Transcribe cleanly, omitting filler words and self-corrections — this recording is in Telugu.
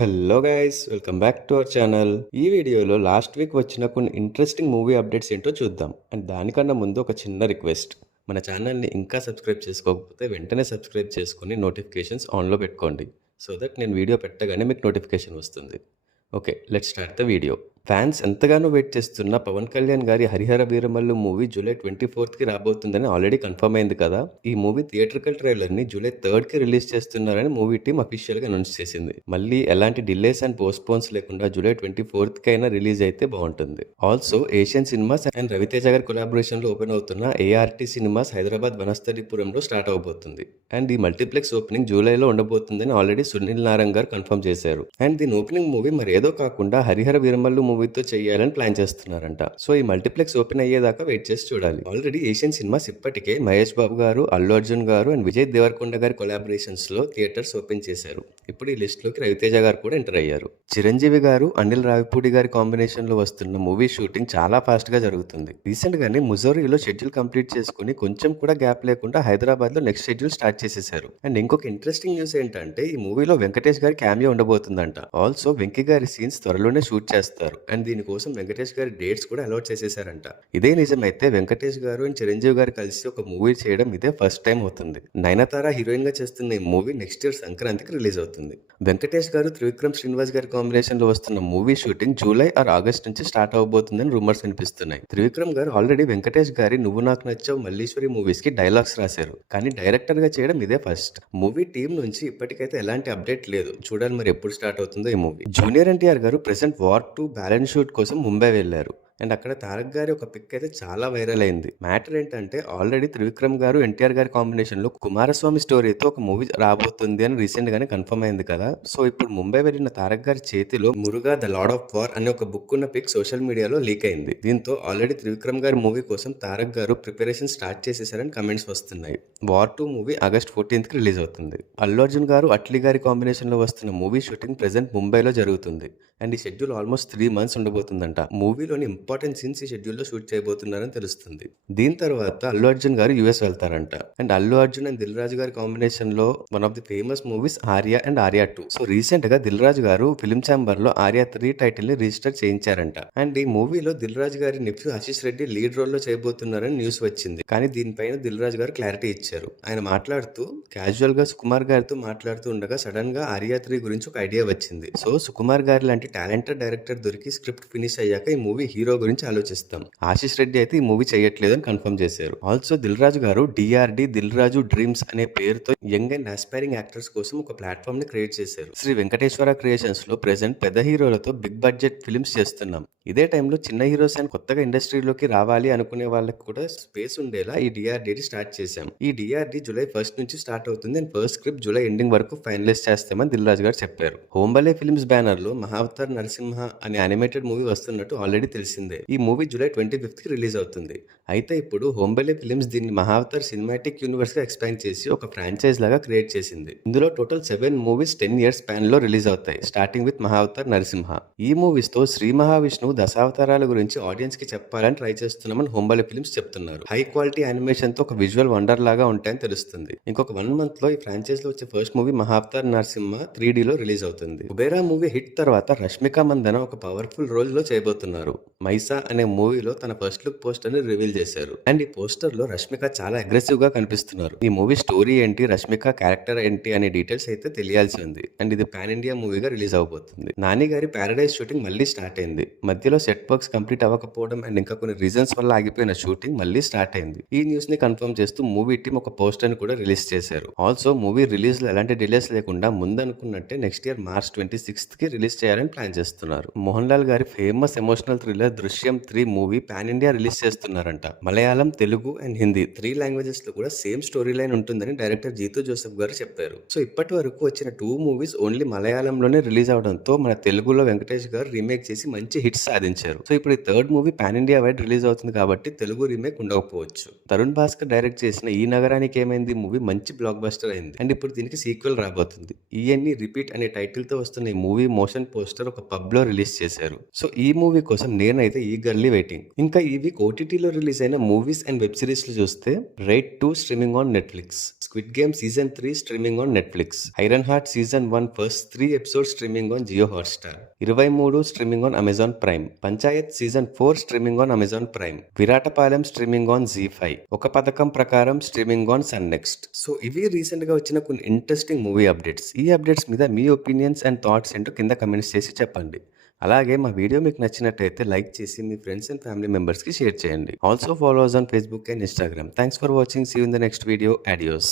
Hello guys, welcome back to our channel. ఈ వీడియోలో లాస్ట్ వీక్ వచ్చిన కొన్ని ఇంట్రెస్టింగ్ మూవీ అప్డేట్స్ ఏంటో చూద్దాం. అండ్ దానికన్నా ముందు ఒక చిన్న రిక్వెస్ట్. మన ఛానల్ని ఇంకా సబ్స్క్రైబ్ చేసుకోకపోతే వెంటనే సబ్స్క్రైబ్ చేసుకొని నోటిఫికేషన్స్ ఆన్లో పెట్టుకోండి. సో దట్ నేను వీడియో పెట్టగానే మీకు నోటిఫికేషన్ వస్తుంది. Okay, let's start the video. Fans ఎంతగానో వెయిట్ చేస్తున్న పవన్ కళ్యాణ్ గారి హరిహర వీరమల్లు మూవీ జూలై 24కి రాబోతుందని ఆల్రెడీ కన్ఫర్మ్ అయింది కదా. ఈ మూవీ థియేట్రికల్ ట్రైలర్ని జూలై 3కి రిలీజ్ చేస్తున్నారని మూవీ టీమ్ అఫీషియల్గా అనౌన్స్ చేసింది. మళ్ళీ ఎలాంటి డిలేస్ అండ్ పోస్ట్పోన్స్ లేకుండా జూలై 24కి అయినా రిలీజ్ అయితే బాగుంటుంది. Also Asian cinemas and Ravi Teja గారి కొలాబరేషన్లో ఓపెన్ అవుతున్న ఏఆర్టీ సినిమాస్ హైదరాబాద్ వనస్థలిపురంలో స్టార్ట్ అవబోతుంది. అండ్ ఈ మల్టీప్లెక్స్ ఓపెనింగ్ జూలైలో ఉండబోతుందని ఆల్రెడీ సునీల్ నారంగ్ గారు కన్ఫర్మ్ చేశారు. అండ్ దీని ఓపెనింగ్ మూవీ మరి ఏదో కాకుండా హరిహర వీరమల్లు మూవీతో చేయాలని ప్లాన్ చేస్తున్నారంట. సో ఈ మల్టీప్లెక్స్ ఓపెన్ అయ్యేదాకా వెయిట్ చేసి చూడాలి. ఆల్రెడీ ఏషియన్ సినిమాస్ ఇప్పటికే మహేష్ బాబు గారు, అల్లు అర్జున్ గారు అండ్ విజయ్ దేవరకొండ గారి కొలాబరేషన్స్ లో థియేటర్స్ ఓపెన్ చేశారు. ఇప్పుడు ఈ లిస్ట్ లోకి రవితేజ గారు కూడా ఎంటర్ అయ్యారు. చిరంజీవి గారు, అనిల్ రావిపూడి గారి కాంబినేషన్ లో వస్తున్న మూవీ షూటింగ్ చాలా ఫాస్ట్ గా జరుగుతుంది. రీసెంట్ గానే ముజోరీలో షెడ్యూల్ కంప్లీట్ చేసుకుని కొంచెం కూడా గ్యాప్ లేకుండా హైదరాబాద్ లో నెక్స్ట్ షెడ్యూల్ స్టార్ట్ చేసేసారు. అండ్ ఇంకొక ఇంట్రెస్టింగ్ న్యూస్ ఏంటంటే ఈ మూవీలో వెంకటేష్ గారి క్యామియో ఉండబోతుందంట. ఆల్సో వెంకీ గారి సీన్స్ త్వరలోనే షూట్ చేస్తారు. అండ్ దీనికోసం వెంకటేష్ గారి డేట్స్ కూడా అలాట్ చేసేసారంట. ఇదే నిజమైతే వెంకటేష్ గారు అండ్ చిరంజీవి గారు కలిసి ఒక మూవీ చేయడం ఇదే ఫస్ట్ టైం అవుతుంది. నయనతార హీరోయిన్ గా చేస్తున్న ఈ మూవీ నెక్స్ట్ ఇయర్ సంక్రాంతికి రిలీజ్ అవుతుంది. వెంకటేష్ గారు, త్రివిక్రమ్ శ్రీనివాస్ గారి కాంబినేషన్ లో వస్తున్న movie shooting July or August నుంచి స్టార్ట్ అవబోతుందని రూమర్స్ వినిపిస్తున్నాయి. త్రివిక్రమ్ గారు ఆల్రెడీ వెంకటేష్ గారి నువ్వు నాకు నచ్చావు, మల్లీశ్వరి మూవీస్ కి డైలాగ్స్ రాశారు. కానీ డైరెక్టర్ గా చేయడం ఇదే ఫస్ట్. మూవీ టీం నుంచి ఇప్పటికైతే ఎలాంటి అప్డేట్ లేదు. చూడాలి మరి ఎప్పుడు స్టార్ట్ అవుతుందో ఈ మూవీ. జూనియర్ ఎన్టీఆర్ గారు ప్రెసెంట్ వార్ 2 బ్యాలెన్స్ షూట్ కోసం ముంబై వెళ్లారు. అండ్ అక్కడ తారక్ గారి ఒక పిక్ అయితే చాలా వైరల్ అయింది. మ్యాటర్ ఏంటంటే ఆల్రెడీ త్రివిక్రమ్ గారు, ఎన్టీఆర్ గారి కాంబినేషన్ లో కుమారస్వామి స్టోరీతో ఒక మూవీ రాబోతుంది అని రీసెంట్ గానే కన్ఫర్మ్ అయింది కదా. సో ఇప్పుడు ముంబై వెళ్ళిన తారక్ గారి చేతిలో Muruga the lord of war అనే ఒక బుక్ ఉన్న పిక్ సోషల్ మీడియాలో లీక్ అయింది. దీంతో ఆల్రెడీ త్రివిక్రమ్ గారి మూవీ కోసం తారక్ గారు ప్రిపరేషన్ స్టార్ట్ చేసేసారని కమెంట్స్ వస్తున్నాయి. వార్ 2 మూవీ ఆగస్ట్ 14కి రిలీజ్ అవుతుంది. అల్లు అర్జున్ గారు, అట్లీ గారి కాంబినేషన్ లో వస్తున్న మూవీ షూటింగ్ ప్రెసెంట్ ముంబైలో జరుగుతుంది. అండ్ ఈ షెడ్యూల్ ఆల్మోస్ట్ 3 months ఉండబోతుందంట. మూవీలోని ఇంపార్టెంట్ సీన్స్ ఈ షెడ్యూల్లో షూట్ చేయబోతున్నారని తెలుస్తుంది. దీని తర్వాత అల్లు అర్జున్ గారు యుఎస్ వెళ్తారంట. అండ్ అల్లు అర్జున్ అండ్ దిల్ రాజు గారి కాంబినేషన్ లో one of the famous movies Arya and Arya 2. So recent గా దిల్ రాజు గారు ఫిల్మ్ ఛాంబర్ లో ఆర్యా 3 టైటిల్ ని రిజిస్టర్ చేయించారంట. అండ్ ఈ మూవీలో దిల్ రాజు గారి nephew Ashish Reddy lead role లో చేయబోతున్నారని న్యూస్ వచ్చింది. కానీ దీనిపైన దిల్ రాజు గారు క్లారిటీ ఇచ్చారు. ఆయన మాట్లాడుతూ క్యాజువల్ గా సుకుమార్ గారితో మాట్లాడుతూ ఉండగా సడన్ గా ఆర్యా 3 గురించి ఒక ఐడియా వచ్చింది. సో సుకుమార్ గారి లాంటి టాలెంటెడ్ డైరెక్టర్ దొరికి స్క్రిప్ట్ ఫినిష్ అయ్యాక ఈ మూవీ హీరో గురించి ఆలోచిస్తాం. ఆశీష్ రెడ్డి అయితే ఈ మూవీ చేయట్లేదని కన్ఫర్మ్ చేశారు. ఆల్సో దిల్ రాజు గారు డిఆర్డి దిల్ రాజు డ్రీమ్స్ అనే పేరుతో యంగ్ అండ్ ఆస్పైరింగ్ యాక్టర్స్ కోసం ఒక ప్లాట్ఫామ్ ని క్రియేట్ చేశారు. శ్రీ వెంకటేశ్వర క్రియేషన్స్ లో ప్రెసెంట్ పెద్ద హీరోలతో బిగ్ బడ్జెట్ ఫిల్మ్స్ చేస్తున్నాం. ఇదే టైంలో చిన్న హీరోస్ అండ్ కొత్తగా ఇండస్ట్రీలోకి రావాలి అనుకునే వాళ్ళకి కూడా స్పేస్ ఉండేలా ఈ డిఆర్డి స్టార్ట్ చేశాం. ఈ డిఆర్డి జూలై 1st నుంచి స్టార్ట్ అవుతుంది and first script July ending వరకు ఫైనలైజ్ చేస్తామని దిల్ రాజు గారు చెప్పారు. హోంబలే ఫిల్మ్స్ బ్యానర్ లో మహావతార్ నరసింహ అనే యానిమేటెడ్ మూవీ వస్తున్నట్టు ఆల్రెడీ తెలిసిందే. ఈ మూవీ జూలై 25కి రిలీజ్ అవుతుంది. అయితే ఇప్పుడు హోంబలే ఫిల్మ్స్ దీన్ని మహావతార్ సినిమాటిక్ యూనివర్స్ గా ఎక్స్పాండ్ చేసి ఒక ఫ్రాంచైజ్ లాగా క్రియేట్ చేసింది. ఇందులో టోటల్ 7 మూవీస్ 10 years స్పాన్ లో రిలీజ్ అవుతాయి, స్టార్టింగ్ విత్ మహావతార్ నరసింహ. ఈ మూవీస్ తో శ్రీ మహావిష్ణువు దశావతారాల గురించి ఆడియన్స్ కి చెప్పాలని ట్రై చేస్తున్నామని హోంబలే ఫిల్మ్స్ చెప్తున్నారు. హై క్వాలిటీ యానిమేషన్ తో ఒక విజువల్ వండర్ లాగా ఉంటాయని తెలుస్తుంది. ఇంకొక 1 month లో ఈ ఫ్రాంచైజ్ లో వచ్చే first movie Mahavatar Narasimha 3D లో రిలీజ్ అవుతుంది. కుబేరా మూవీ హిట్ తర్వాత రష్మిక మందన ఒక పవర్ఫుల్ రోల్ లో చేయబోతున్నారు. మైసా అనే మూవీలో తన ఫస్ట్ లుక్ పోస్టర్ ని రివీల్ చేశారు. అండ్ ఈ పోస్టర్ లో రష్మిక చాలా అగ్రెసివ్ గా కనిపిస్తున్నారు. ఈ మూవీ స్టోరీ ఏంటి, రష్మిక క్యారెక్టర్ ఏంటి అనే డీటెయిల్స్ అయితే తెలియాల్సి ఉంది. అండ్ ఇది పాన్ ఇండియా మూవీగా రిలీజ్ అవబోతుంది. నాని గారి ప్యారడైజ్ షూటింగ్ మళ్ళీ స్టార్ట్ అయింది. మధ్యలో సెట్ వర్క్స్ కంప్లీట్ అవ్వకపోవడం అండ్ ఇంకా కొన్ని రీజన్స్ వల్ల ఆగిపోయిన షూటింగ్ మళ్ళీ స్టార్ట్ అయింది. ఈ న్యూస్ ని కన్ఫర్మ్ చేస్తూ మూవీ టీమ్ ఒక పోస్టర్ ని కూడా రిలీజ్ చేశారు. ఆల్సో మూవీ రిలీజ్ లో ఎలాంటి డిలేస్ లేకుండా ముందనుకున్నట్టే నెక్స్ట్ ఇయర్ March 26th కి రిలీజ్ చేయాలని ప్లాన్ చేస్తున్నారు. మోహన్ లాల్ గారి ఫేమస్ ఎమోషనల్ థ్రిల్లర్ దృశ్యం 3 మూవీ పాన్ ఇండియా రిలీజ్ చేస్తున్నారంట. మలయాళం, తెలుగు అండ్ హిందీ 3 languages లో కూడా సేమ్ స్టోరీ లైన్ ఉంటుందని డైరెక్టర్ జీతూ జోసెఫ్ గారు చెప్పారు. సో ఇప్పటి వరకు వచ్చిన 2 మూవీస్ ఓన్లీ మలయాళంలోనే రిలీజ్ అవడంతో మన తెలుగులో వెంకటేష్ గారు రీమేక్ చేసి మంచి హిట్స్ సాధించారు. సో ఇప్పుడు ఈ 3rd movie pan India wide release అవుతుంది కాబట్టి తెలుగు రీమేక్ ఉండకపోవచ్చు. తరుణ్ భాస్కర్ డైరెక్ట్ చేసిన ఈ నగరానికి ఏమైంది మూవీ మంచి బ్లాక్ బస్టర్ అయింది. అండ్ ఇప్పుడు దీనికి సీక్వెల్ రాబోతుంది. ఈఎన్ఈ రిపీట్ అనే టైటిల్ తో వస్తున్న ఈ మూవీ మోషన్ పోస్టర్ ఒక పబ్ లో రిలీజ్ చేశారు. సో ఈ మూవీ కోసం నేనైతే అయితే ఈగర్లీ వెయిటింగ్. ఇంకా ఈ వీక్ ఓటీటీలో రిలీజ్ అయిన మూవీస్ అండ్ వెబ్ సిరీస్లు చూస్తే raid 2 streaming on Netflix, squid game season 3 streaming on Netflix, iron heart season 1 first 3 episodes streaming on Jio Hotstar, 23 streaming on Amazon Prime, Panchayat season 4 streaming on Amazon ప్రైమ్, విరాటపాలెం స్ట్రీమింగ్ ఆన్ జీ5, ఒక పథకం ప్రకారం streaming on Sun next. So ఇవి రీసెంట్ గా వచ్చిన కొన్ని ఇంట్రెస్టింగ్ మూవీ అప్డేట్స్. ఈ అప్డేట్స్ మీద మీ ఒపీనియన్స్ అండ్ థాట్స్ ఏంటో కింద కమెంట్స్ చేసి చెప్పండి. అలాగే మా వీడియో మీకు నచ్చినట్టయితే లైక్ చేసి మీ ఫ్రెండ్స్ అండ్ ఫ్యామిలీ మెంబర్స్కి షేర్ చేయండి. Also follow us on Facebook and Instagram. Thanks for watching. See you in the next video. Adios.